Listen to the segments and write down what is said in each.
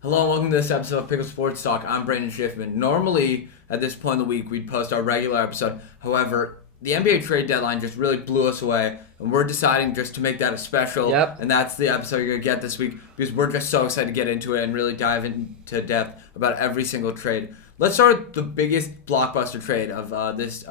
Hello and welcome to this episode of Pickle Sports Talk. I'm Brandon Schiffman. Normally, at this point in the week, we'd post our regular episode. However, the NBA trade deadline just really blew us away, and we're deciding just to make that a special. Yep. And that's the episode you're going to get this week because we're just so excited to get into it and really dive into depth about every single trade. Let's start with the biggest blockbuster trade of this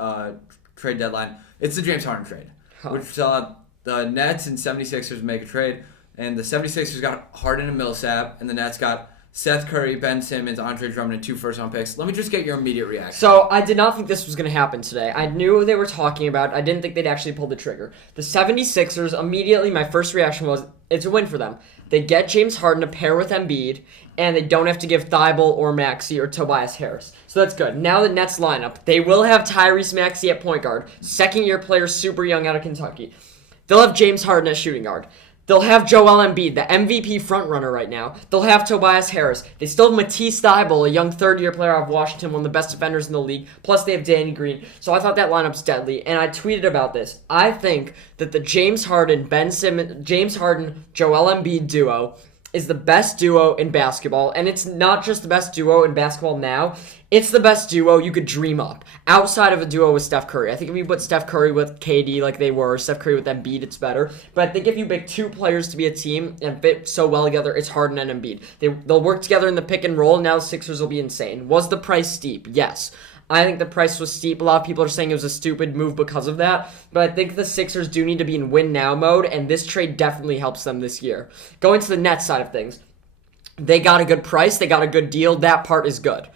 trade deadline. It's the James Harden trade, which saw the Nets and 76ers make a trade, and the 76ers got Harden and Millsap, and the Nets got Seth Curry, Ben Simmons, Andre Drummond, and 2 first-round picks. Let me just get your immediate reaction. So, I did not think this was going to happen today. I knew what they were talking about. I didn't think they'd actually pull the trigger. The 76ers, immediately, my first reaction was, it's a win for them. They get James Harden to pair with Embiid, and they don't have to give Thibault or Maxey or Tobias Harris. So that's good. Now the Nets lineup. They will have Tyrese Maxey at point guard. Second-year player, super young out of Kentucky. They'll have James Harden at shooting guard. They'll have Joel Embiid, the MVP frontrunner right now. They'll have Tobias Harris. They still have Matisse Thybulle, a young third-year player out of Washington, one of the best defenders in the league. Plus, they have Danny Green. So I thought that lineup's deadly, and I tweeted about this. I think that the James Harden, Joel Embiid duo is the best duo in basketball, and it's not just the best duo in basketball now. It's the best duo you could dream up outside of a duo with Steph Curry. I think if you put Steph Curry with KD like they were, Steph Curry with Embiid, it's better. But I think if you pick two players to be a team and fit so well together, it's Harden and Embiid. They'll work together in the pick and roll. Now the Sixers will be insane. Was the price steep? Yes. I think the price was steep. A lot of people are saying it was a stupid move because of that. But I think the Sixers do need to be in win-now mode, and this trade definitely helps them this year. Going to the Nets side of things, they got a good price. They got a good deal. That part is good.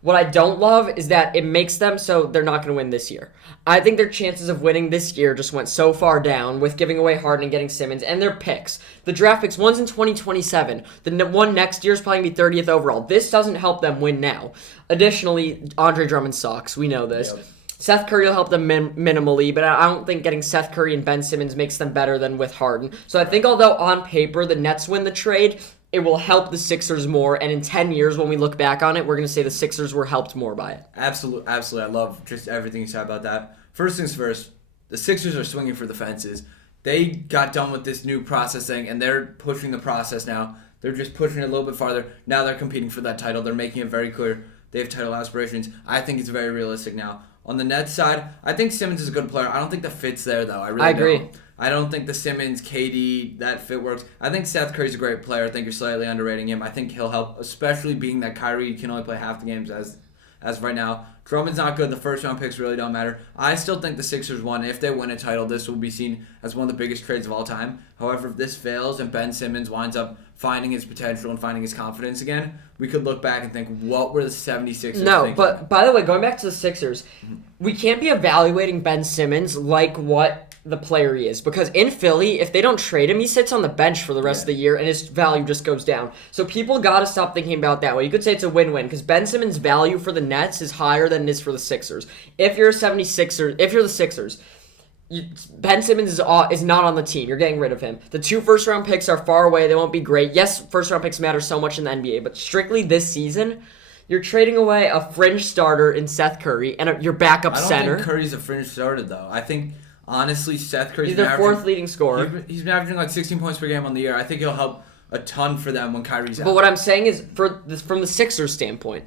What I don't love is that it makes them so they're not going to win this year. I think their chances of winning this year just went so far down with giving away Harden and getting Simmons and their picks. The draft picks, one's in 2027. The one next year is probably going to be 30th overall. This doesn't help them win now. Additionally, Andre Drummond sucks. We know this. Yep. Seth Curry will help them minimally, but I don't think getting Seth Curry and Ben Simmons makes them better than with Harden. So I think although on paper the Nets win the trade, it will help the Sixers more, and in 10 years when we look back on it, we're going to say the Sixers were helped more by it. Absolutely. I love just everything you said about that. First things first, the Sixers are swinging for the fences. They got done with this new process thing, and they're pushing the process now. They're just pushing it a little bit farther. Now they're competing for that title. They're making it very clear they have title aspirations. I think it's very realistic now. On the Nets side, I think Simmons is a good player. I don't think the fit's there, though. I agree. Don't. I don't think the Simmons, KD, that fit works. I think Seth Curry's a great player. I think you're slightly underrating him. I think he'll help, especially being that Kyrie can only play half the games as of right now. Drummond's not good. The first-round picks really don't matter. I still think the Sixers won. If they win a title, this will be seen as one of the biggest trades of all time. However, if this fails and Ben Simmons winds up finding his potential and finding his confidence again, we could look back and think, what were the 76ers thinking? But by the way, going back to the Sixers, we can't be evaluating Ben Simmons like what the player he is, because in Philly, if they don't trade him, he sits on the bench for the rest of the year and his value just goes down. So people got to stop thinking about it that way. You could say it's a win-win because Ben Simmons' value for the Nets is higher than it is for the Sixers. If you're the Sixers, Ben Simmons is not on the team. You're getting rid of him. The 2 first-round picks are far away. They won't be great. Yes, first-round picks matter so much in the NBA, but strictly this season, you're trading away a fringe starter in Seth Curry and your backup center. I don't think Curry's a fringe starter, though. I think, honestly, Seth Curry's he's their 4th leading scorer. He's been averaging like 16 points per game on the year. I think he'll help a ton for them when Kyrie's out. But what I'm saying is, from the Sixers standpoint,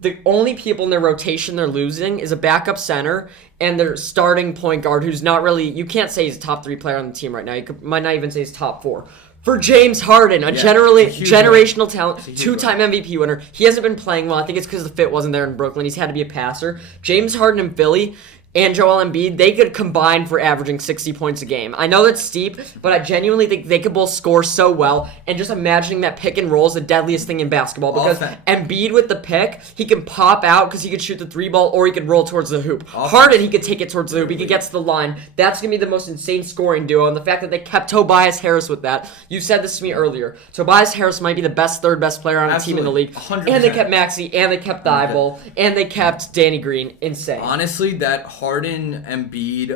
the only people in their rotation they're losing is a backup center and their starting point guard who's not really, you can't say he's a top 3 player on the team right now. Might not even say he's top 4. For James Harden, generational talent, 2-time MVP winner. He hasn't been playing well. I think it's because the fit wasn't there in Brooklyn. He's had to be a passer. James Harden in Philly and Joel Embiid, they could combine for averaging 60 points a game. I know that's steep, but I genuinely think they could both score so well. And just imagining that pick and roll is the deadliest thing in basketball because Embiid with the pick, he can pop out because he could shoot the 3-ball or he could roll towards the hoop. Harden, he could take it towards the hoop. He could get to the line. That's going to be the most insane scoring duo. And the fact that they kept Tobias Harris with that, you said this to me earlier. Tobias Harris might be the third best player on the team in the league. 100%. And they kept Maxey, and they kept Thibault, and they kept Danny Green. Insane. Honestly, that Harden, Embiid,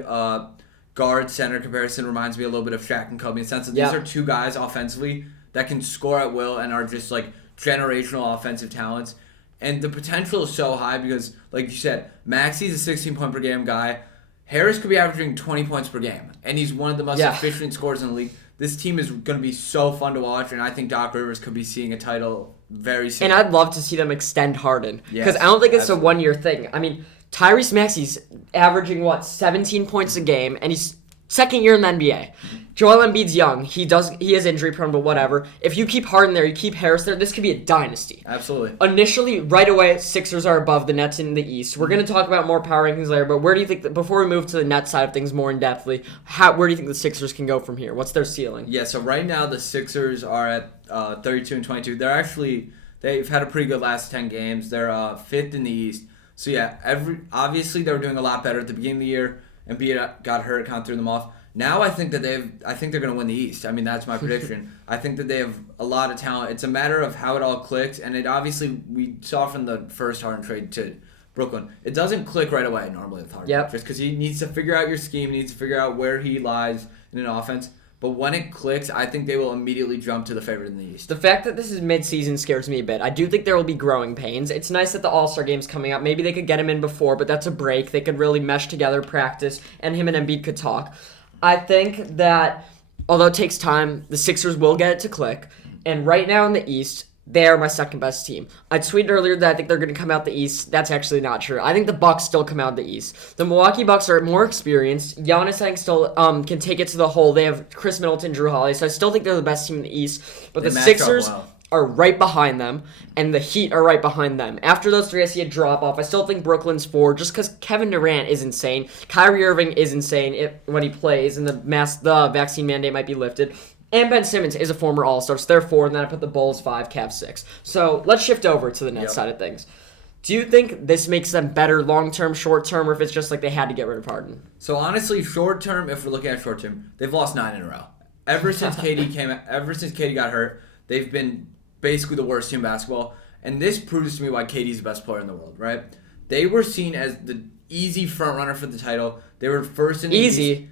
guard center comparison reminds me a little bit of Shaq and Kobe in the sense that these are two guys offensively that can score at will and are just like generational offensive talents. And the potential is so high because, like you said, Maxey's a 16-point per game guy. Harris could be averaging 20 points per game, and he's one of the most efficient scorers in the league. this team is going to be so fun to watch, and I think Doc Rivers could be seeing a title very soon. And I'd love to see them extend Harden. Because Yes, I don't think it's absolutely. a one-year thing. I mean, Tyrese Maxey's averaging, 17 points a game, and he's second year in the NBA. Joel Embiid's young. He is injury prone, but whatever. If you keep Harden there, you keep Harris there, this could be a dynasty. Absolutely. Initially, right away, Sixers are above the Nets in the East. We're going to talk about more power rankings later, but where do you think, before we move to the Nets side of things more in-depthly, where do you think the Sixers can go from here? What's their ceiling? Yeah, so right now the Sixers are at 32 and 22. They've had a pretty good last 10 games. They're fifth in the East. So yeah, obviously they were doing a lot better at the beginning of the year. Embiid got hurt, kind of threw them off. Now I think they're going to win the East. I mean, that's my prediction. I think that they have a lot of talent. It's a matter of how it all clicks, and it obviously, we saw from the first Harden trade to Brooklyn, it doesn't click right away normally with Harden. Yep. Just because he needs to figure out your scheme, he needs to figure out where he lies in an offense. But when it clicks, I think they will immediately jump to the favorite in the East. The fact that this is mid-season scares me a bit. I do think there will be growing pains. It's nice that the All-Star game's coming up. Maybe they could get him in before, but that's a break. They could really mesh together, practice, and him and Embiid could talk. I think that, although it takes time, the Sixers will get it to click. And right now in the East, they are my second best team. I tweeted earlier that I think they're going to come out the East. That's actually not true. I think the Bucks still come out the East. The Milwaukee Bucks are more experienced. Giannis, I think, still can take it to the hole. They have Chris Middleton, Drew Holiday, so I still think they're the best team in the East. But They the match up Sixers well. are right behind them, and the Heat are right behind them. After those three, I see a drop-off. I still think Brooklyn's 4, just because Kevin Durant is insane. Kyrie Irving is insane when he plays, and the vaccine mandate might be lifted. And Ben Simmons is a former All-Star, so they're 4, and then I put the Bulls 5, Cavs 6. So let's shift over to the Nets side of things. Do you think this makes them better long-term, short-term, or if it's just like they had to get rid of Harden? So honestly, short-term, if we're looking at short-term, they've lost 9 in a row. Ever since KD got hurt, they've been basically the worst team in basketball. And this proves to me why KD's the best player in the world, right? They were seen as the easy front runner for the title. They were first in the East.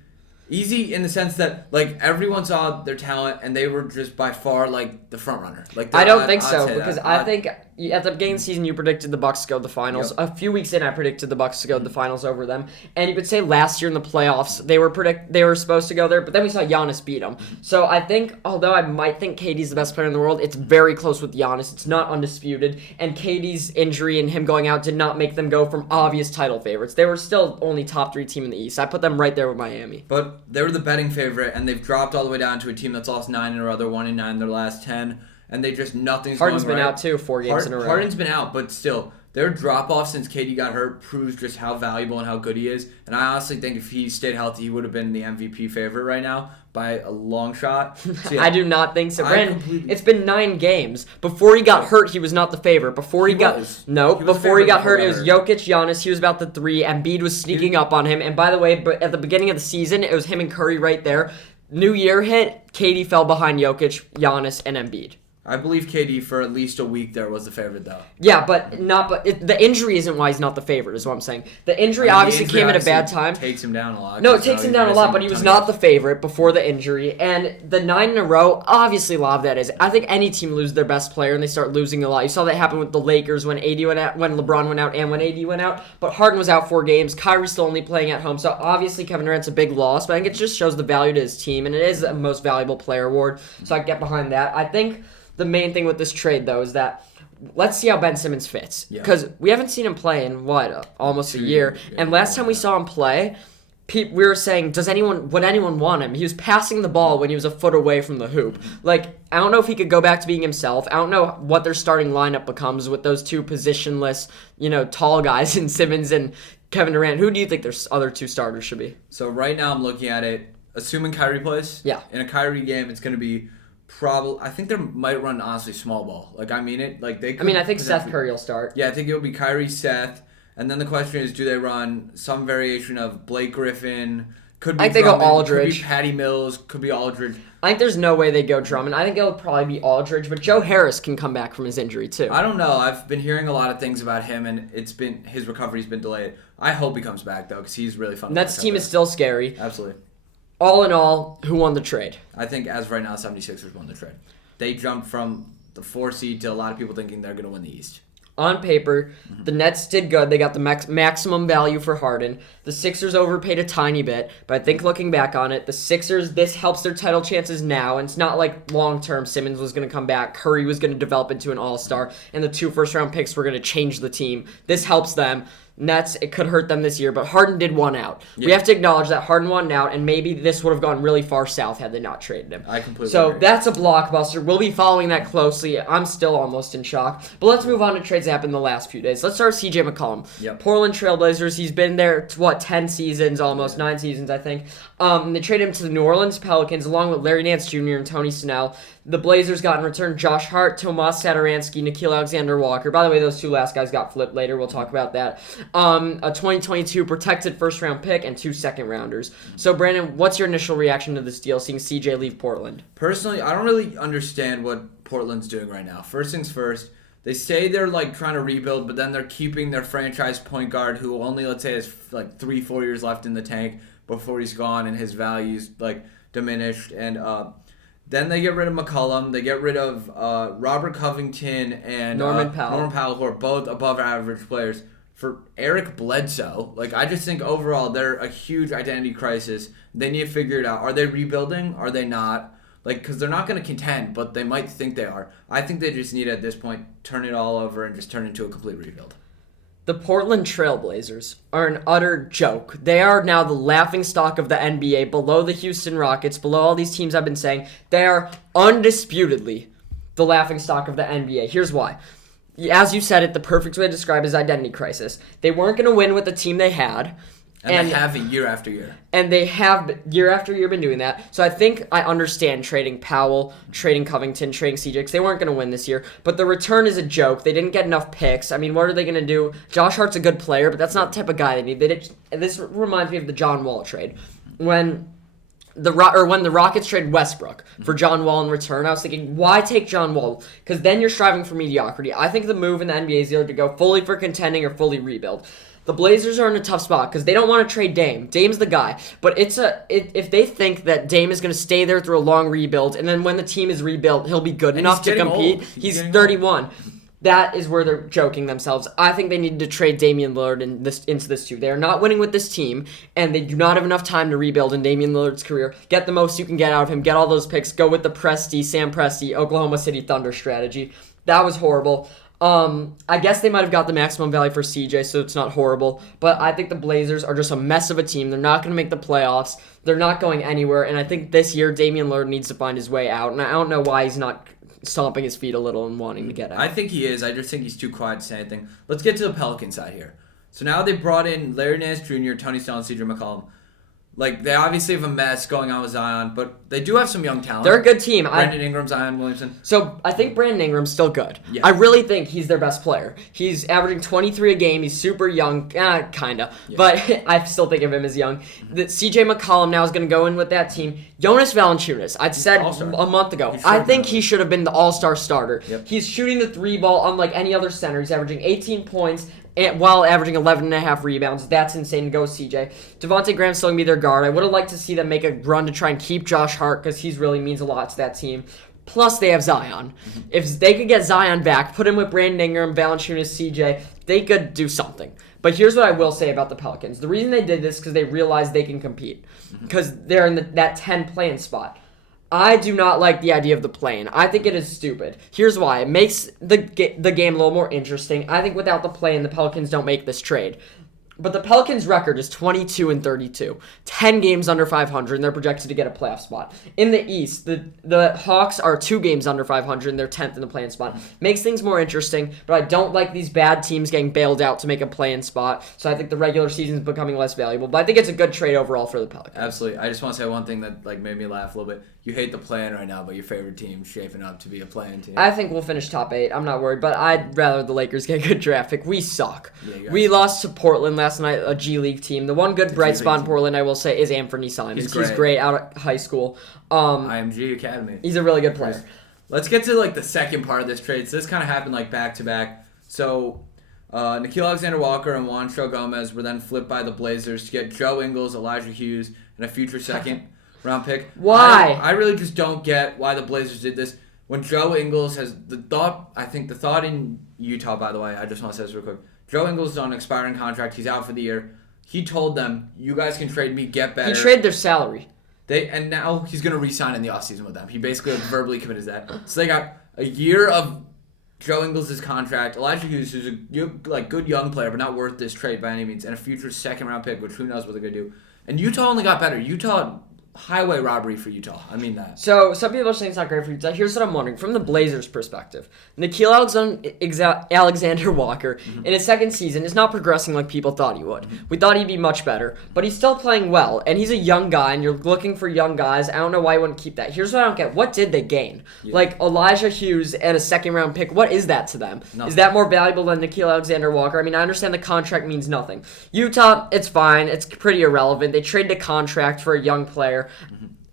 Easy in the sense that, like, everyone saw their talent, and they were just by far, like, the front runner. Like, I don't think so, because I think at the beginning of the season you predicted the Bucks to go to the finals. Yep. A few weeks in, I predicted the Bucks to go to the finals over them. And you could say last year in the playoffs they were supposed to go there, but then we saw Giannis beat them. So I think, although I might think KD's the best player in the world, it's very close with Giannis. It's not undisputed. And KD's injury and him going out did not make them go from obvious title favorites. They were still only top 3 team in the East. I put them right there with Miami. But they were the betting favorite, and they've dropped all the way down to a team that's lost 9 in a row. They're 1-9 in their last 10, and they just nothing's Harden's going been right. out too, 4 games in a row. Harden's been out, but still, their drop-off since KD got hurt proves just how valuable and how good he is. And I honestly think if he stayed healthy, he would have been the MVP favorite right now by a long shot. So, yeah, I do not think so. Brandon, completely- it's been 9 games. Before he got hurt, he was not the favorite. Before he got was. no, He was before he favored got before hurt, he it got was Jokic, Giannis. He was about the 3. Embiid was sneaking up on him. And by the way, but at the beginning of the season, it was him and Curry right there. New Year hit, KD fell behind Jokic, Giannis, and Embiid. I believe KD for at least a week there was the favorite, though. Yeah, but the injury isn't why he's not the favorite, is what I'm saying. The injury obviously came at a bad time. Takes him down a lot. No, it takes him down a lot, but he was not the the favorite before the injury. And the 9 in a row, obviously a lot of that is. I think any team loses their best player and they start losing a lot. You saw that happen with the Lakers when AD went out, when LeBron went out, and when AD went out. But Harden was out 4 games. Kyrie's still only playing at home. So obviously Kevin Durant's a big loss, but I think it just shows the value to his team, and it is the most valuable player award. So I get behind that. I think the main thing with this trade, though, is that let's see how Ben Simmons fits. Yeah. Because we haven't seen him play in, almost a year. Yeah. And last time we saw him play, we were saying, would anyone want him? He was passing the ball when he was a foot away from the hoop. Like, I don't know if he could go back to being himself. I don't know what their starting lineup becomes with those 2 positionless, tall guys in Simmons and Kevin Durant. Who do you think their other 2 starters should be? So right now I'm looking at it, assuming Kyrie plays. Yeah. In a Kyrie game, it's going to be I think they might run, honestly, small ball. Like, I mean it. Like, they could I think Seth Curry will start. Yeah, I think it'll be Kyrie, Seth. And then the question is, do they run some variation of Blake Griffin? Could be I think they go Drummond, Aldridge. Could be Patty Mills. Could be Aldridge. I think there's no way they go Drummond. I think it'll probably be Aldridge, but Joe Harris can come back from his injury too. I don't know. I've been hearing a lot of things about him, and his recovery's been delayed. I hope he comes back, though, because he's really fun to Nets watch team out is there. still scary. Absolutely. All in all, who won the trade? I think as of right now, 76ers won the trade. They jumped from the 4 seed to a lot of people thinking they're going to win the East. On paper, the Nets did good. They got the maximum value for Harden. The Sixers overpaid a tiny bit, but I think looking back on it, the Sixers, this helps their title chances now. And it's not like long-term Simmons was going to come back, Curry was going to develop into an all-star, and the 2 first-round picks were going to change the team. This helps them. Nets, it could hurt them this year, but Harden did one out. Yeah. We have to acknowledge that Harden won out, and maybe this would have gone really far south had they not traded him. I completely agree. That's a blockbuster. We'll be following that closely. I'm still almost in shock. But let's move on to trades that happened in the last few days. Let's start with CJ McCollum. Yep. Portland Trailblazers, he's been there, 10 seasons, almost 9 seasons, I think. They traded him to the New Orleans Pelicans along with Larry Nance Jr. and Tony Snell. The Blazers got in return Josh Hart, Tomas Satoransky, Nickeil Alexander-Walker. By the way, those 2 last guys got flipped later. We'll talk about that. A 2022 protected first-round pick and 2 second-rounders. So, Brandon, what's your initial reaction to this deal, seeing CJ leave Portland? Personally, I don't really understand what Portland's doing right now. First things first, they say they're trying to rebuild, but then they're keeping their franchise point guard who only, let's say, has 3-4 years left in the tank before he's gone and his value's diminished. And then they get rid of McCollum. They get rid of Robert Covington and Norman Powell, who are both above-average players. For Eric Bledsoe, I just think overall they're a huge identity crisis. They need to figure it out. Are they rebuilding? Are they not? Because they're not going to contend, but they might think they are. I think they just need to, at this point, turn it all over and just turn it into a complete rebuild. The Portland Trailblazers are an utter joke. They are now the laughingstock of the NBA, below the Houston Rockets, below all these teams I've been saying. They are undisputedly the laughingstock of the NBA. Here's why. As you said it, the perfect way to describe is identity crisis. They weren't going to win with the team they had. And they have year after year. And they have year after year been doing that. So I think I understand trading Powell, trading Covington, trading CJ, because they weren't going to win this year. But the return is a joke. They didn't get enough picks. I mean, what are they going to do? Josh Hart's a good player, but that's not the type of guy they need. This reminds me of the John Wall trade. When the Rockets trade Westbrook for John Wall in return, I was thinking, why take John Wall? Because then you're striving for mediocrity. I think the move in the NBA is either to go fully for contending or fully rebuild. The Blazers are in a tough spot because they don't want to trade Dame. Dame's the guy. But if they think that Dame is going to stay there through a long rebuild, and then when the team is rebuilt, he'll be good enough to compete. He's 31. Old. That is where they're joking themselves. I think they need to trade Damian Lillard into this too. They are not winning with this team, and they do not have enough time to rebuild in Damian Lillard's career. Get the most you can get out of him. Get all those picks. Go with the Sam Presti, Oklahoma City Thunder strategy. That was horrible. I guess they might have got the maximum value for CJ, so it's not horrible. But I think the Blazers are just a mess of a team. They're not going to make the playoffs. They're not going anywhere. And I think this year, Damian Lillard needs to find his way out. And I don't know why he's not stomping his feet a little and wanting to get out. I think he is. I just think he's too quiet to say anything. Let's get to the Pelican side here. So now they brought in Larry Nance Jr., Tony Snell, and CJ McCollum. They obviously have a mess going on with Zion, but they do have some young talent. They're a good team. Brandon Ingram, Zion Williamson. So I think Brandon Ingram's still good. Yeah. I really think he's their best player. He's averaging 23 a game. He's super young, kinda. Yeah. But I still think of him as young. The CJ McCollum now is going to go in with that team. Jonas Valanciunas, I'd said a month ago, I think he should have been the all-star starter. Yep. He's shooting the 3 ball unlike any other center. He's averaging 18 points. While averaging 11.5 rebounds. That's insane. Go CJ. Devontae Graham's still going to be their guard. I would have liked to see them make a run to try and keep Josh Hart because he really means a lot to that team. Plus, they have Zion. Mm-hmm. If they could get Zion back, put him with Brandon Ingram, Valanciunas, CJ, they could do something. But here's what I will say about the Pelicans. The reason they did this is because they realized they can compete. Because they're in that 10 play-in spot. I do not like the idea of the play-in. I think it is stupid. Here's why. It makes the game a little more interesting. I think without the play-in, the Pelicans don't make this trade. But the Pelicans' record is 22-32. 10 games under 500, and they're projected to get a playoff spot. In the East, the Hawks are 2 games under 500, and they're 10th in the play-in spot. Makes things more interesting, but I don't like these bad teams getting bailed out to make a play-in spot, so I think the regular season is becoming less valuable. But I think it's a good trade overall for the Pelicans. Absolutely. I just want to say one thing that made me laugh a little bit. You hate the play-in right now, but your favorite team's shaping up to be a play-in team. I think we'll finish top 8. I'm not worried, but I'd rather the Lakers get a good draft pick. We suck. Yeah, we lost to Portland last night, a G League team. The one good bright spot in Portland, I will say, is Anthony Simons. He's great out of high school. IMG Academy. He's a really good player. Let's get to the second part of this trade. So this kind of happened back-to-back. So Nickeil Alexander-Walker and Juancho Gomez were then flipped by the Blazers to get Joe Ingles, Elijah Hughes, and a future second round pick. Why? I really just don't get why the Blazers did this. when Joe Ingles has the thought in Utah, by the way, I just want to say this real quick. Joe Ingles is on an expiring contract. He's out for the year. He told them, you guys can trade me, get better. He traded their salary. And now he's going to re-sign in the offseason with them. He basically verbally committed to that. So they got a year of Joe Ingles' contract, Elijah Hughes, who's a good young player, but not worth this trade by any means, and a future second-round pick, which who knows what they're going to do. And Utah only got better. Highway robbery for Utah. I mean that. So, some people are saying it's not great for Utah. Here's what I'm wondering. From the Blazers' perspective, Nickeil Alexander Walker, in his second season, is not progressing like people thought he would. We thought he'd be much better, but he's still playing well, and he's a young guy, and you're looking for young guys. I don't know why you wouldn't keep that. Here's what I don't get. What did they gain? Yeah. Like, Elijah Hughes and a second-round pick, what is that to them? Nothing. Is that more valuable than Nickeil Alexander Walker? I mean, I understand the contract means nothing. Utah, it's fine. It's pretty irrelevant. They traded a contract for a young player.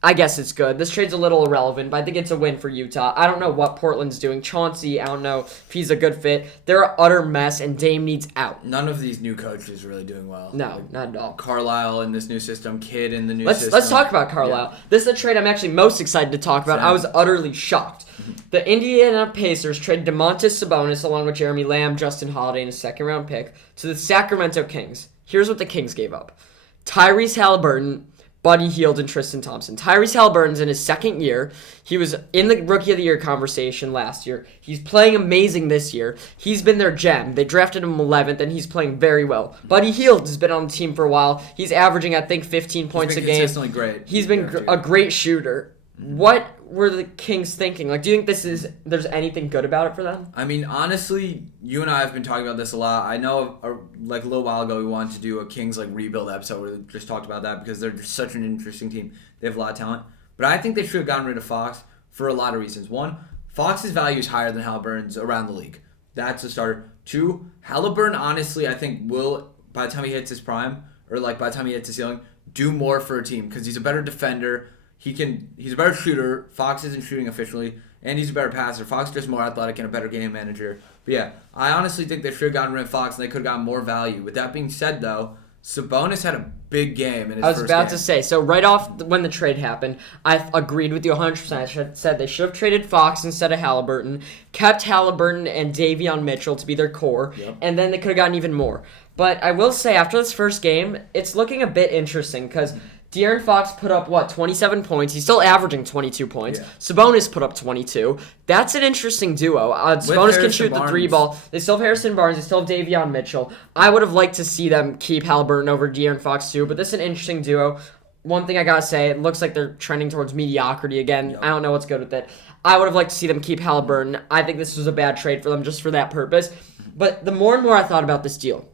I guess it's good. This trade's a little irrelevant, but I think it's a win for Utah. I don't know what Portland's doing. Chauncey, I don't know if he's a good fit. They're an utter mess, and Dame needs out. None of these new coaches are really doing well. No, not at all. Carlisle in this new system, Kidd in the new system. Let's talk about Carlisle. Yeah. This is a trade I'm actually most excited to talk about. I was utterly shocked. The Indiana Pacers traded DeMontis Sabonis along with Jeremy Lamb, Justin Holiday, and a second-round pick to the Sacramento Kings. Here's what the Kings gave up. Tyrese Halliburton, Buddy Hield, and Tristan Thompson. Tyrese Halliburton's in his second year. He was in the Rookie of the Year conversation last year. He's playing amazing this year. He's been their gem. They drafted him 11th, and he's playing very well. Buddy Hield has been on the team for a while. He's averaging, I think, 15 points a game. He's been consistently great. He's been a great shooter. What were the Kings thinking? Like, do you think there's anything good about it for them? I mean, honestly, you and I have been talking about this a lot. I know, a little while ago, we wanted to do a Kings rebuild episode where we just talked about that because they're just such an interesting team. They have a lot of talent, but I think they should have gotten rid of Fox for a lot of reasons. One, Fox's value is higher than Halliburton's around the league. That's a starter. Two, Halliburton, honestly, I think will, by the time he hits his prime or by the time he hits his ceiling, do more for a team because he's a better defender. He's a better shooter. Fox isn't shooting efficiently, and he's a better passer. Fox is just more athletic and a better game manager. But yeah, I honestly think they should have gotten rid of Fox, and they could have gotten more value. With that being said, though, Sabonis had a big game in his first game. I was about to say, so right off when the trade happened, I agreed with you 100%. I said they should have traded Fox instead of Halliburton, kept Halliburton and Davion Mitchell to be their core, and then they could have gotten even more. But I will say, after this first game, it's looking a bit interesting because De'Aaron Fox put up, 27 points. He's still averaging 22 points. Yeah. Sabonis put up 22. That's an interesting duo. Sabonis can shoot the three ball. They still have Harrison Barnes. They still have Davion Mitchell. I would have liked to see them keep Halliburton over De'Aaron Fox too, but this is an interesting duo. One thing I gotta say, it looks like they're trending towards mediocrity again. I don't know what's good with it. I would have liked to see them keep Halliburton. I think this was a bad trade for them just for that purpose. But the more and more I thought about this deal,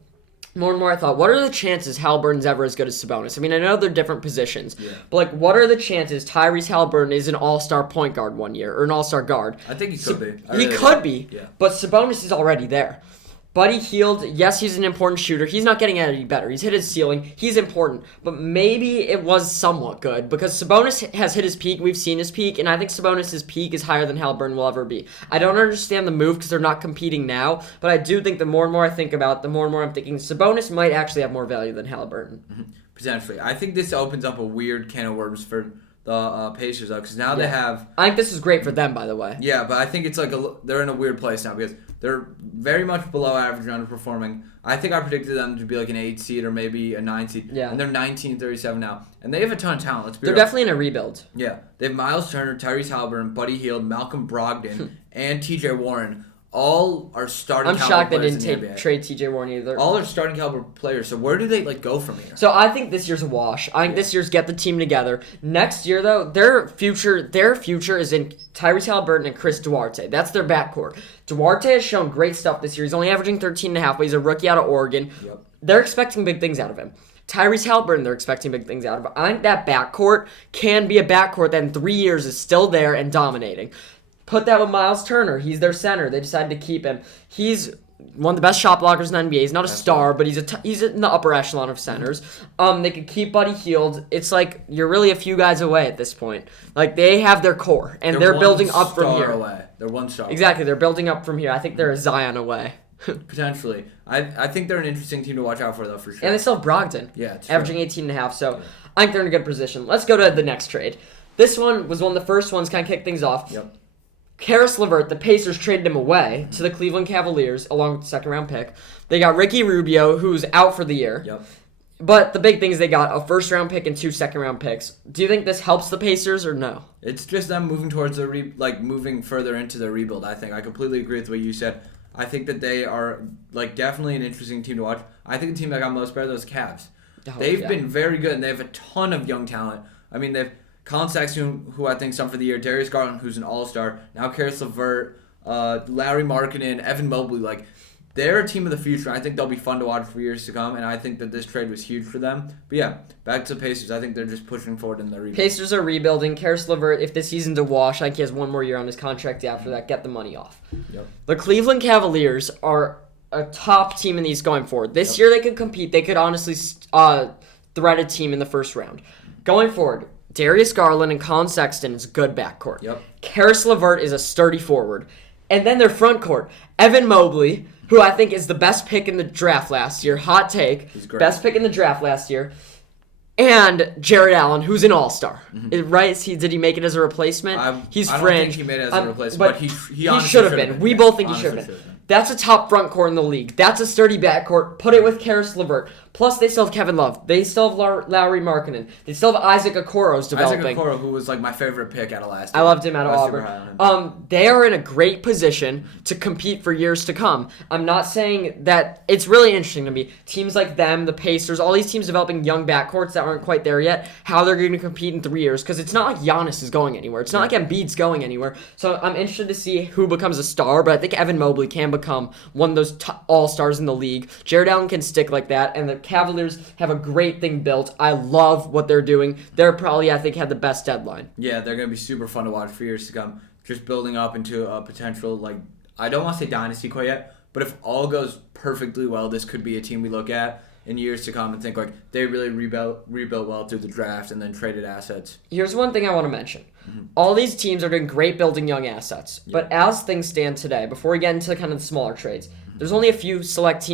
more and more I thought, what are the chances Halliburton's ever as good as Sabonis? I mean, I know they're different positions, but what are the chances Tyrese Halliburton is an all-star point guard one year, or an all-star guard? I think he could be. He could be, but Sabonis is already there. Buddy Hield, yes, he's an important shooter. He's not getting any better. He's hit his ceiling. He's important. But maybe it was somewhat good because Sabonis has hit his peak. We've seen his peak, and I think Sabonis' peak is higher than Halliburton will ever be. I don't understand the move because they're not competing now, but I do think the more and more I think about it, the more and more I'm thinking Sabonis might actually have more value than Halliburton. Mm-hmm. Potentially. I think this opens up a weird can of worms for the Pacers, though, because now they have... I think this is great for them, by the way. Yeah, but I think it's they're in a weird place now because they're very much below average and underperforming. I think I predicted them to be an 8 seed or maybe a 9 seed. Yeah. And they're 19-37 now. And they have a ton of talent. Let's be real. They're definitely in a rebuild. Yeah. They have Miles Turner, Tyrese Halliburton, Buddy Hield, Malcolm Brogdon, and T.J. Warren. All are starting caliber players. I'm shocked they didn't trade T.J. Warren either. All are starting caliber players. So where do they go from here? So I think this year's a wash. I think this year's get the team together. Next year though, their future is in Tyrese Halliburton and Chris Duarte. That's their backcourt. Duarte has shown great stuff this year. He's only averaging 13.5, but he's a rookie out of Oregon. Yep. They're expecting big things out of him. Tyrese Halliburton, they're expecting big things out of him. I think that backcourt can be a backcourt that in 3 years is still there and dominating. Put that with Miles Turner. He's their center. They decided to keep him. He's one of the best shot blockers in the NBA. He's not a star, but he's in the upper echelon of centers. They could keep Buddy Hield. It's you're really a few guys away at this point. They have their core, and they're building up from here. Away. They're one star. Exactly. They're building up from here. I think they're a Zion away. Potentially. I think they're an interesting team to watch out for, though, for sure. And they still have Brogdon. Yeah, averaging 18.5, so I think they're in a good position. Let's go to the next trade. This one was one of the first ones kind of kick things off. Yep. Karis LeVert, the Pacers traded him away to the Cleveland Cavaliers along with the second-round pick. They got Ricky Rubio, who's out for the year. Yep. But the big thing is they got a first-round pick and 2 second-round picks. Do you think this helps the Pacers or no? It's just them moving towards moving further into the rebuild. I think I completely agree with what you said. I think that they are definitely an interesting team to watch. I think the team that got most better was Cavs. They've been very good, and they have a ton of young talent. I mean, they've Colin Sexton, who I think is for the year, Darius Garland, who's an all-star, now Karis LeVert, Larry Markkinen, Evan Mobley. They're a team of the future. I think they'll be fun to watch for years to come, and I think that this trade was huge for them. But yeah, back to the Pacers. I think they're just pushing forward in their rebuild. Pacers are rebuilding. Karis LeVert, if this season's a wash, I think he has 1 more year on his contract after that. Get the money off. Yep. The Cleveland Cavaliers are a top team in these going forward. This year they could compete. They could honestly threat a team in the first round. Going forward, Darius Garland and Colin Sexton is a good backcourt. Yep. Karis LeVert is a sturdy forward. And then their front court, Evan Mobley, who I think is the best pick in the draft last year. Hot take. He's great. Best pick in the draft last year. And Jared Allen, who's an all-star. Mm-hmm. Right? Did he make it as a replacement? He's fringe. I don't think he made it as a replacement, but he should have been. We both think he should have been. That's a top front court in the league. That's a sturdy backcourt. Put it with Karis LeVert. Plus, they still have Kevin Love. They still have Lowry Markkinen. They still have Isaac Okoro's developing. Isaac Okoro, who was my favorite pick out of last year. I loved him out of Auburn. They are in a great position to compete for years to come. I'm not saying that it's really interesting to me. Teams like them, the Pacers, all these teams developing young backcourts that aren't quite there yet, how they're going to compete in 3 years. Because it's not like Giannis is going anywhere. It's not like Embiid's going anywhere. So I'm interested to see who becomes a star, but I think Evan Mobley can become one of those all-stars in the league. Jared Allen can stick like that, and the Cavaliers have a great thing built. I love what they're doing. They're probably, I think, had the best deadline. Yeah, they're going to be super fun to watch for years to come. Just building up into a potential, I don't want to say dynasty quite yet, but if all goes perfectly well, this could be a team we look at in years to come and think, they really rebuilt well through the draft and then traded assets. Here's one thing I want to mention. Mm-hmm. All these teams are doing great building young assets, but as things stand today, before we get into kind of the smaller trades, there's only a few select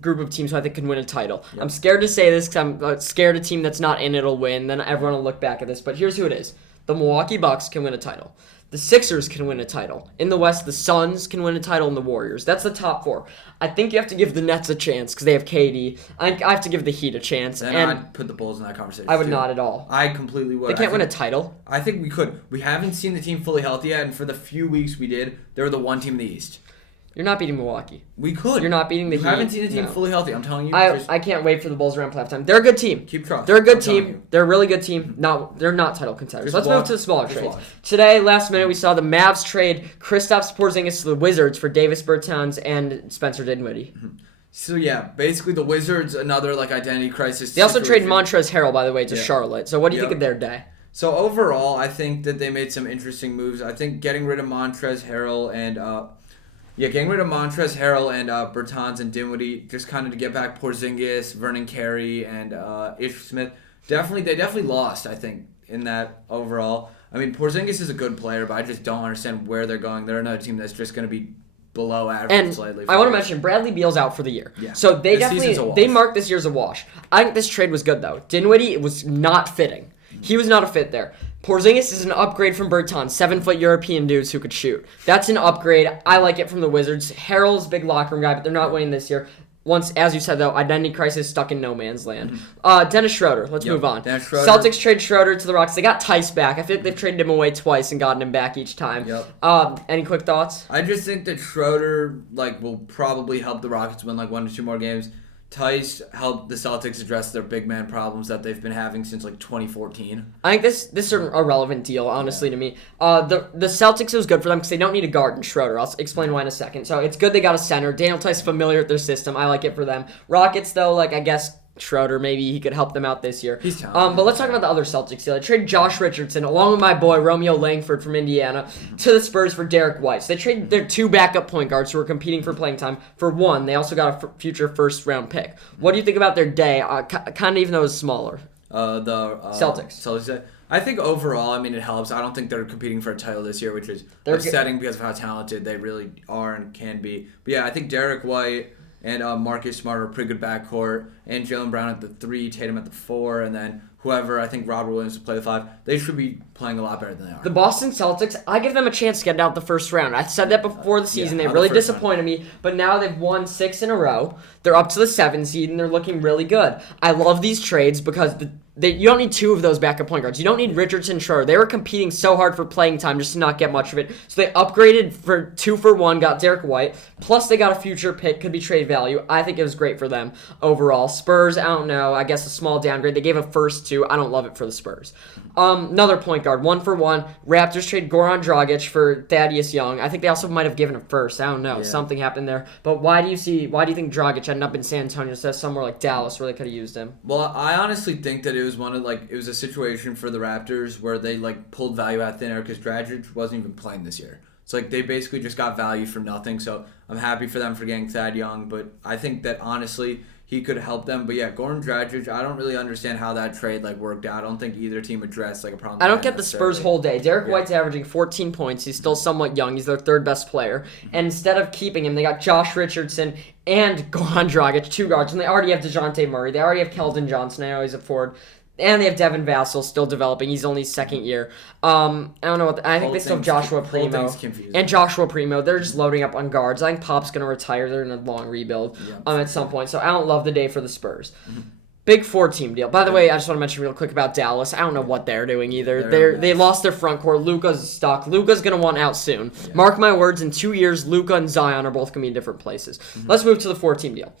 group of teams who I think can win a title. Yep. I'm scared to say this because I'm scared a team that's not in it will win. Then everyone will look back at this. But here's who it is. The Milwaukee Bucks can win a title. The Sixers can win a title. In the West, the Suns can win a title, and the Warriors. That's the top 4. I think you have to give the Nets a chance because they have KD. I have to give the Heat a chance. And I'd put the Bulls in that conversation, I would not at all. I completely would. They can't win a title. I think we could. We haven't seen the team fully healthy yet, and for the few weeks we did, they were the one team in the East. You're not beating Milwaukee. We could. You're not beating the Heat. You haven't seen the team fully healthy. I'm telling you. I can't wait for the Bulls around playoff time. They're a good team. Keep trust. They're a good team. They're a really good team. They're not title contenders. Let's move to the smaller trades. Today, last minute, we saw the Mavs trade Kristaps Porzingis to the Wizards for Davis Bertans and Spencer Dinwiddie. Mm-hmm. So yeah, basically the Wizards, another identity crisis. They also traded Montrezl Harrell, by the way, to Charlotte. So what do you think of their day? So overall, I think that they made some interesting moves. I think getting rid of Montrezl Harrell and Bertans and Dinwiddie just kind of to get back Porzingis, Vernon Carey, and Ish Smith. They definitely lost, I think, in that overall. I mean, Porzingis is a good player, but I just don't understand where they're going. They're another team that's just going to be below average slightly. I want to mention Bradley Beal's out for the year. Yeah. So they marked this year as a wash. I think this trade was good, though. Dinwiddie was not fitting. He was not a fit there. Porzingis is an upgrade from Bertans, 7-foot European dudes who could shoot. That's an upgrade. I like it from the Wizards. Harrell's a big locker room guy, but they're not winning this year. Once, as you said, though, identity crisis stuck in no man's land. Mm-hmm. Dennis Schroeder. Let's move on. Celtics trade Schroeder to the Rockets. They got Tice back. I feel like they've traded him away twice and gotten him back each time. Yep. Any quick thoughts? I just think that Schroeder will probably help the Rockets win 1 to 2 more games. Tice helped the Celtics address their big man problems that they've been having since 2014. I think this is a relevant deal, honestly, to me. The Celtics, it was good for them because they don't need a guard in Schroeder. I'll explain why in a second. So it's good they got a center. Daniel Tice familiar with their system. I like it for them. Rockets, though, I guess Schroeder, maybe he could help them out this year. He's talented. But let's talk about the other Celtics deal. They traded Josh Richardson, along with my boy Romeo Langford from Indiana, to the Spurs for Derek White. So they traded their 2 backup point guards who were competing for playing time for 1. They also got a future first-round pick. What do you think about their day, kind of even though it was smaller? Celtics. I think overall, it helps. I don't think they're competing for a title this year, which is upsetting because of how talented they really are and can be. But yeah, I think Derek White and Marcus Smart are a pretty good backcourt, and Jaylen Brown at the 3, Tatum at the 4, and then whoever, I think Robert Williams to play the 5, they should be playing a lot better than they are. The Boston Celtics, I give them a chance to get out the first round. I said that before the season. They not really the first disappointed me, but now they've won 6 in a row. They're up to the 7 seed, and they're looking really good. I love these trades because you don't need 2 of those backup point guards. You don't need Richardson, Schroeder. They were competing so hard for playing time just to not get much of it. So they upgraded for 2 for 1, got Derek White. Plus they got a future pick, could be trade value. I think it was great for them overall. Spurs, I don't know. I guess a small downgrade. They gave a first too. I don't love it for the Spurs. Another point guard, 1 for 1. Raptors trade Goran Dragic for Thaddeus Young. I think they also might have given a first. I don't know. Yeah. Something happened there. But why do you think Dragic ended up in San Antonio instead of somewhere like Dallas where they could have used him? Well, I honestly think that it was a situation for the Raptors where they pulled value out thin air because Dragic wasn't even playing this year. So they basically just got value for nothing. So I'm happy for them for getting Thad Young, but I think that honestly he could help them. But yeah, Goran Dragic, I don't really understand how that trade worked out. I don't think either team addressed a problem. I don't get the Spurs whole day. Derek White's averaging 14 points. He's still somewhat young. He's their 3rd best player. And instead of keeping him, they got Josh Richardson and Goran Dragic, 2 guards. And they already have DeJounte Murray. They already have Keldon Johnson. I know he's a forward. And they have Devin Vassell still developing. He's only 2nd year. I don't know I think they still have Joshua Primo. And Joshua Primo. They're just loading up on guards. I think Pop's going to retire. They're in a long rebuild at some point. So I don't love the day for the Spurs. Mm-hmm. Big 4-team deal. By the way, I just want to mention real quick about Dallas. I don't know what they're doing either. They lost their front court. Luka's stuck. Luka's going to want out soon. Yeah. Mark my words, in 2 years, Luka and Zion are both going to be in different places. Mm-hmm. Let's move to the 4-team deal.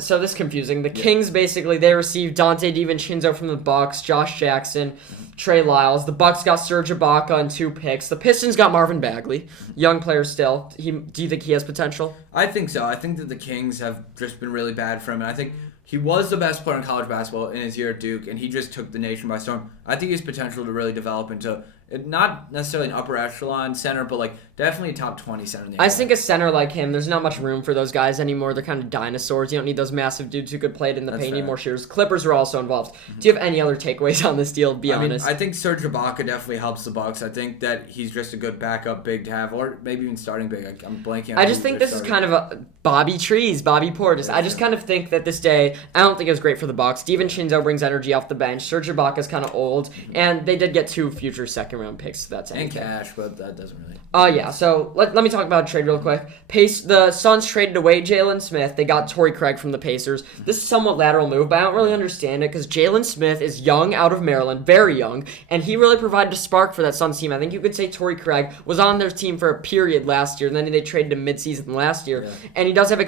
So this is confusing. The Kings basically they received Dante DiVincenzo from the Bucks, Josh Jackson, Trey Lyles. The Bucks got Serge Ibaka and 2 picks. The Pistons got Marvin Bagley, young player still. Do you think he has potential? I think so. I think that the Kings have just been really bad for him, and I think he was the best player in college basketball in his year at Duke, and he just took the nation by storm. I think he has potential to really develop into not necessarily an upper echelon center, but definitely a top 20 center in the NBA. I think a center like him, there's not much room for those guys anymore. They're kind of dinosaurs. You don't need those massive dudes who could play it in the paint. You need more shooters. Clippers are also involved. Mm-hmm. Do you have any other takeaways on this deal? Be honest. I think Serge Ibaka definitely helps the Bucks. I think that he's just a good backup big to have, or maybe even starting big. I'm blanking. I just think this is kind of a Bobby Portis. I just kind of think that this day, I don't think it was great for the Bucks. DiVincenzo brings energy off the bench. Serge Ibaka's kind of old, and they did get 2 future second-round picks. So that's and cash, but that doesn't really. Yeah. So let me talk about a trade real quick. The Suns traded away Jalen Smith. They got Torrey Craig from the Pacers. This is somewhat lateral move, but I don't really understand it because Jalen Smith is young, out of Maryland, very young, and he really provided a spark for that Suns team. I think you could say Torrey Craig was on their team for a period last year, and then they traded him midseason last year, and he does have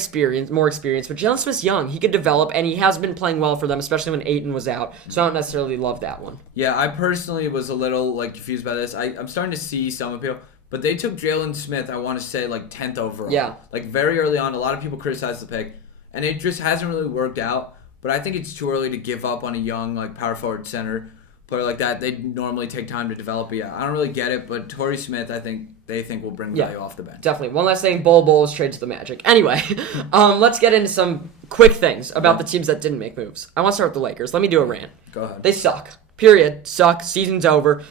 more experience. But Jalen Smith's young. He could develop, and he has been playing well for them, especially when Ayton was out. So I don't necessarily love that one. Yeah, I personally was a little confused by this. I'm starting to see some appeal. But they took Jalen Smith, I want to say, 10th overall. Yeah. Very early on. A lot of people criticized the pick. And it just hasn't really worked out. But I think it's too early to give up on a young, power forward center player like that. They normally take time to develop. But yeah, I don't really get it. But Torrey Smith, they think will bring value off the bench. Definitely. One last thing, Bol was traded to the Magic. Anyway, let's get into some quick things about the teams that didn't make moves. I want to start with the Lakers. Let me do a rant. Go ahead. They suck. Period. Suck. Season's over.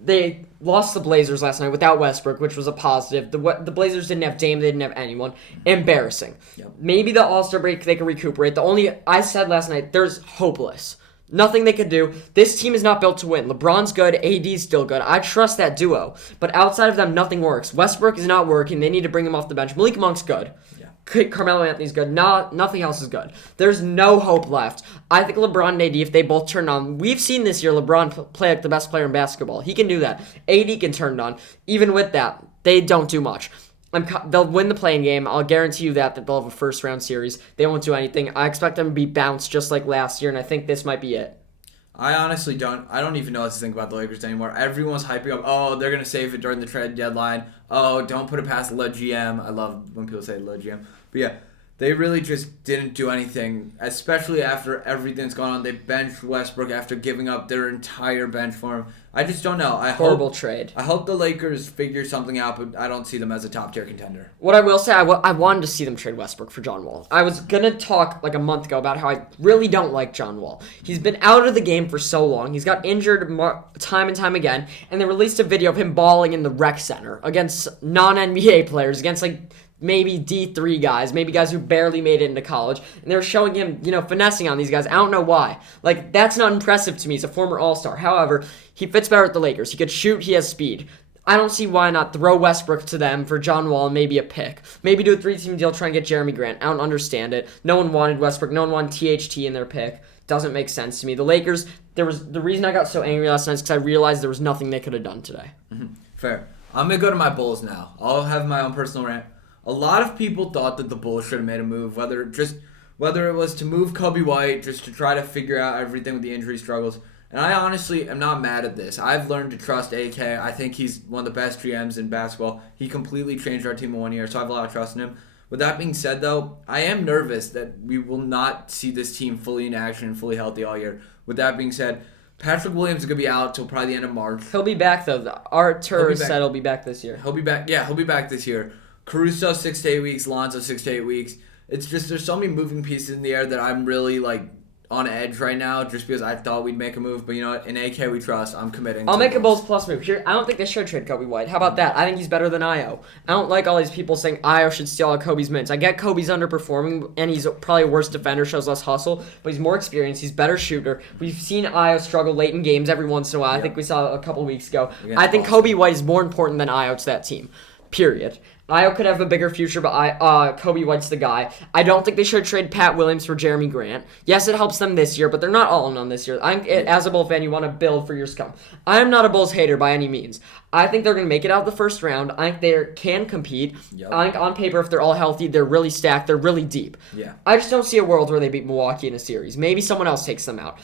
They lost the Blazers last night without Westbrook, which was a positive. The Blazers didn't have Dame. They didn't have anyone. Embarrassing. Yep. Maybe the All-Star break they can recuperate. I said last night, there's hopeless. Nothing they could do. This team is not built to win. LeBron's good. AD's still good. I trust that duo. But outside of them, nothing works. Westbrook is not working. They need to bring him off the bench. Malik Monk's good. Carmelo Anthony's good. Nothing else is good. There's no hope left. I think LeBron and AD, if they both turn on, we've seen this year LeBron play like the best player in basketball. He can do that. AD can turn it on. Even with that, they don't do much. They'll win the playing game. I'll guarantee you that they'll have a first-round series. They won't do anything. I expect them to be bounced just like last year, and I think this might be it. I honestly don't. I don't even know what to think about the Lakers anymore. Everyone's hyping up, oh, they're going to save it during the trade deadline. Oh, don't put it past Le GM. I love when people say Le GM. But yeah, they really just didn't do anything, especially after everything's gone on. They benched Westbrook after giving up their entire bench for him. I just don't know. Horrible trade. I hope the Lakers figure something out, but I don't see them as a top-tier contender. What I will say, I wanted to see them trade Westbrook for John Wall. I was going to talk a month ago about how I really don't like John Wall. He's been out of the game for so long. He's got injured time and time again, and they released a video of him balling in the rec center against non-NBA players, against maybe D3 guys, maybe guys who barely made it into college, and they're showing him, finessing on these guys. I don't know why. Like, that's not impressive to me. He's a former All-Star. However, he fits better at the Lakers. He could shoot. He has speed. I don't see why not throw Westbrook to them for John Wall and maybe a pick. Maybe do a 3-team deal, try and get Jeremy Grant. I don't understand it. No one wanted Westbrook. No one wanted THT in their pick. Doesn't make sense to me. The Lakers, the reason I got so angry last night is because I realized there was nothing they could have done today. Mm-hmm. Fair. I'm going to go to my Bulls now. I'll have my own personal rant. A lot of people thought that the Bulls should have made a move, whether it was to move Kobe White, just to try to figure out everything with the injury struggles. And I honestly am not mad at this. I've learned to trust AK. I think he's one of the best GMs in basketball. He completely changed our team in 1 year, so I have a lot of trust in him. With that being said, though, I am nervous that we will not see this team fully in action and fully healthy all year. With that being said, Patrick Williams is going to be out till probably the end of March. He'll be back, though. Artur said he'll be back this year. He'll be back. Yeah, he'll be back this year. Caruso, 6 to 8 weeks. Lonzo, 6 to 8 weeks. It's just there's so many moving pieces in the air that I'm really, on edge right now just because I thought we'd make a move. But you know what? In AK we trust. I'm committing. I'll make a Bulls plus move. Here, I don't think they should trade Kobe White. How about that? I think he's better than Io. I don't like all these people saying Io should steal all Kobe's minutes. I get Kobe's underperforming and he's probably a worse defender, shows less hustle, but he's more experienced. He's a better shooter. We've seen Io struggle late in games every once in a while. I think we saw a couple weeks ago. I think Kobe White is more important than Io to that team. Period. Io could have a bigger future, but Kobe White's the guy. I don't think they should trade Pat Williams for Jeremy Grant. Yes, it helps them this year, but they're not all in on this year. As a Bull fan, you want to build for your scum. I am not a Bulls hater by any means. I think they're going to make it out of the first round. I think they can compete. Yep. I think on paper, if they're all healthy, they're really stacked. They're really deep. Yeah. I just don't see a world where they beat Milwaukee in a series. Maybe someone else takes them out.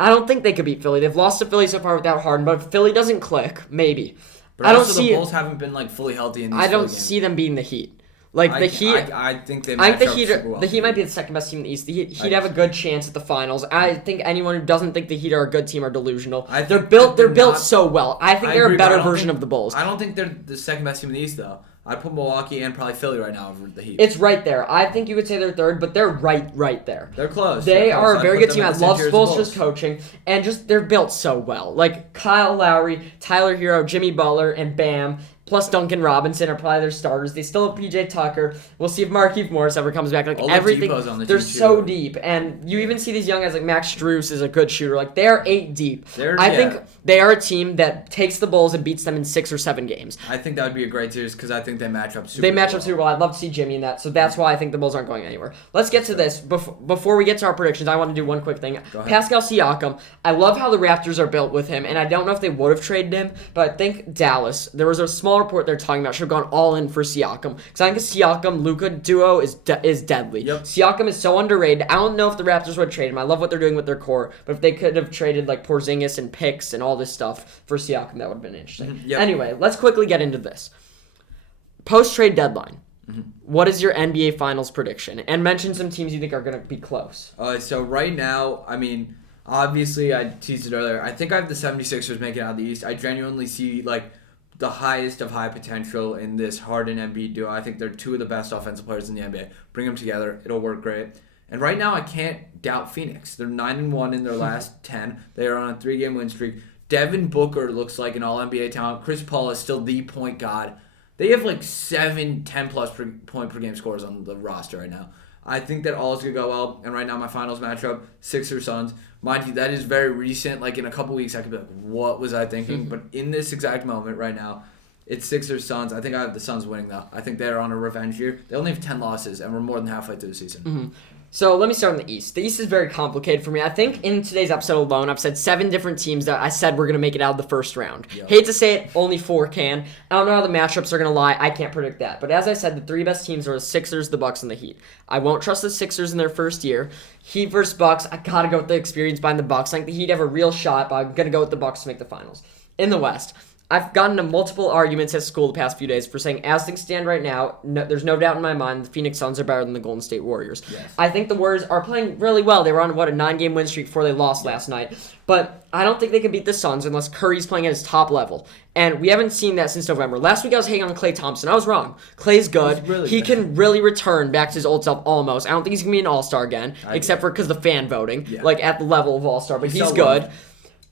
I don't think they could beat Philly. They've lost to Philly so far without Harden, but if Philly doesn't click, maybe. But I don't see the Bulls haven't been fully healthy in these I don't games. See them beating the Heat. The Heat. I think they. I think the Heat. The Heat might be the second best team in the East. The Heat have a good chance at the finals. I think anyone who doesn't think the Heat are a good team are delusional. They're built so well. I think they're a better version of the Bulls. I don't think they're the second best team in the East though. I'd put Milwaukee and probably Philly right now over the Heat. It's right there. I think you could say they're third, but they're right there. They're close. They are a very good team. I love Spoelstra's coaching, and they're built so well. Kyle Lowry, Tyler Hero, Jimmy Butler, and Bam, plus Duncan Robinson are probably their starters. They still have PJ Tucker. We'll see if Markieff Morris ever comes back. Everything, they're so deep. And you even see these young guys like Max Strus is a good shooter. They're 8 deep. I think they are a team that takes the Bulls and beats them in 6 or 7 games. I think that would be a great series because I think they match up super well. They match up super well. I'd love to see Jimmy in that. So that's why I think the Bulls aren't going anywhere. Let's get to this. Before we get to our predictions, I want to do one quick thing. Pascal Siakam. I love how the Raptors are built with him, and I don't know if they would have traded him, but I think Dallas, there was a small report they're talking about, should have gone all in for Siakam. Because I think the Siakam-Luka duo is deadly. Yep. Siakam is so underrated. I don't know if the Raptors would trade him. I love what they're doing with their core. But if they could have traded Porzingis and picks and all this stuff for Siakam, that would have been interesting. Yep. Anyway, let's quickly get into this. Post-trade deadline. Mm-hmm. What is your NBA Finals prediction? And mention some teams you think are going to be close. So right now, obviously I teased it earlier. I think I have the 76ers making it out of the East. I genuinely see the highest of high potential in this Harden Embiid duo. I think they're two of the best offensive players in the NBA. Bring them together, it'll work great. And right now, I can't doubt Phoenix. They're 9-1 in their last 10. They are on a 3-game win streak. Devin Booker looks like an All-NBA talent. Chris Paul is still the point god. They have 7 10-plus point per game scores on the roster right now. I think that all is going to go well. And right now, my finals matchup, Sixers Suns. Mind you, that is very recent. In a couple weeks, I could be like, what was I thinking? But in this exact moment right now, it's Sixers Suns. I think I have the Suns winning, though. I think they're on a revenge year. They only have 10 losses, and we're more than halfway through the season. Mm-hmm. So let me start in the East. The East is very complicated for me. I think in today's episode alone, I've said 7 different teams that I said we're going to make it out of the first round. Yep. Hate to say it, only 4 can. I don't know how the matchups are going to lie. I can't predict that. But as I said, the 3 best teams are the Sixers, the Bucks, and the Heat. I won't trust the Sixers in their first year. Heat versus Bucks, I got to go with the experience behind the Bucks. I think the Heat have a real shot, but I'm going to go with the Bucks to make the finals. In the West, I've gotten into multiple arguments at school the past few days for saying, as things stand right now, there's no doubt in my mind the Phoenix Suns are better than the Golden State Warriors. Yes. I think the Warriors are playing really well. They were on, a 9-game win streak before they lost last night. But I don't think they can beat the Suns unless Curry's playing at his top level. And we haven't seen that since November. Last week I was hating on Klay Thompson. I was wrong. Klay's good. He can really return back to his old self almost. I don't think he's going to be an all-star again, except for because of the fan voting, at the level of all-star. But he's good.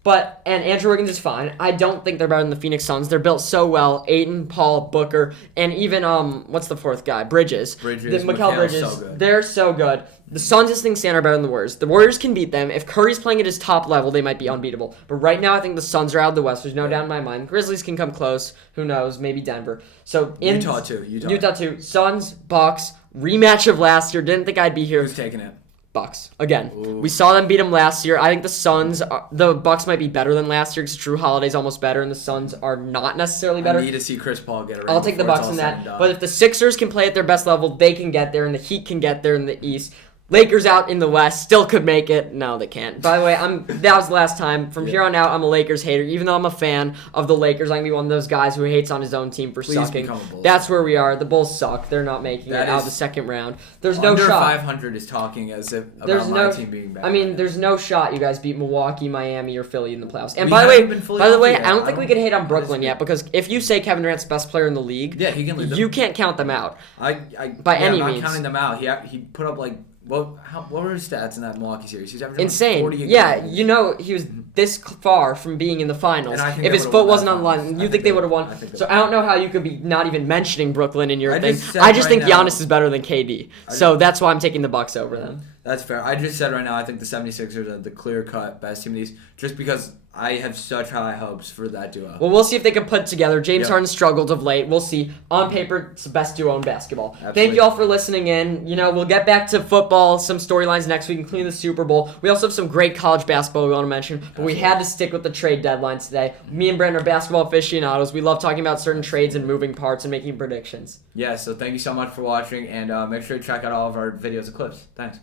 And Andrew Wiggins is fine. I don't think they're better than the Phoenix Suns. They're built so well. Ayton, Paul, Booker, and even what's the fourth guy? Bridges. Mccollum Bridges. So good. They're so good. The Suns, as things stand, are better than the Warriors. The Warriors can beat them. If Curry's playing at his top level, they might be unbeatable. But right now, I think the Suns are out of the West. There's no doubt in my mind. Grizzlies can come close. Who knows? Maybe Denver. So Utah too. Utah too. Suns, Bucks, rematch of last year. Didn't think I'd be here. Who's taking it? Bucks again. Ooh. We saw them beat them last year. I think the Bucks might be better than last year because Drew Holiday's almost better, and the Suns are not necessarily better. I need to see Chris Paul get it. I'll take the Bucks in that. But if the Sixers can play at their best level, they can get there, and the Heat can get there in the East. Lakers out in the West still could make it. No, they can't. By the way, that was the last time. From here on out, I'm a Lakers hater. Even though I'm a fan of the Lakers, I'm going to be one of those guys who hates on his own team for sucking. That's where we are. The Bulls suck. They're not making it out of the second round. There's no shot. Under 500 is talking as if about my team being bad. I mean, there's no shot you guys beat Milwaukee, Miami, or Philly in the playoffs. And by the way, I don't think we can hate on Brooklyn yet because if you say Kevin Durant's best player in the league, he can lead them. You can't count them out. By any means. I'm not counting them out. He put up like. What were his stats in that Milwaukee series? He's averaging insane. 40 yeah, he was this far from being in the finals. If his foot wasn't on the line, you think they would have won. So I don't know how you could be not even mentioning Brooklyn in your thing. I just think Giannis is better than KD. So that's why I'm taking the Bucks over them. That's fair. I just said right now I think the 76ers are the clear-cut best team of these just because I have such high hopes for that duo. Well, we'll see if they can put together. James Harden struggled of late. We'll see. On paper, it's the best duo in basketball. Absolutely. Thank you all for listening in. We'll get back to football, some storylines next week, including the Super Bowl. We also have some great college basketball we want to mention, but we had to stick with the trade deadline today. Me and Brent are basketball aficionados. We love talking about certain trades and moving parts and making predictions. Yeah, so thank you so much for watching, and make sure to check out all of our videos and clips. Thanks.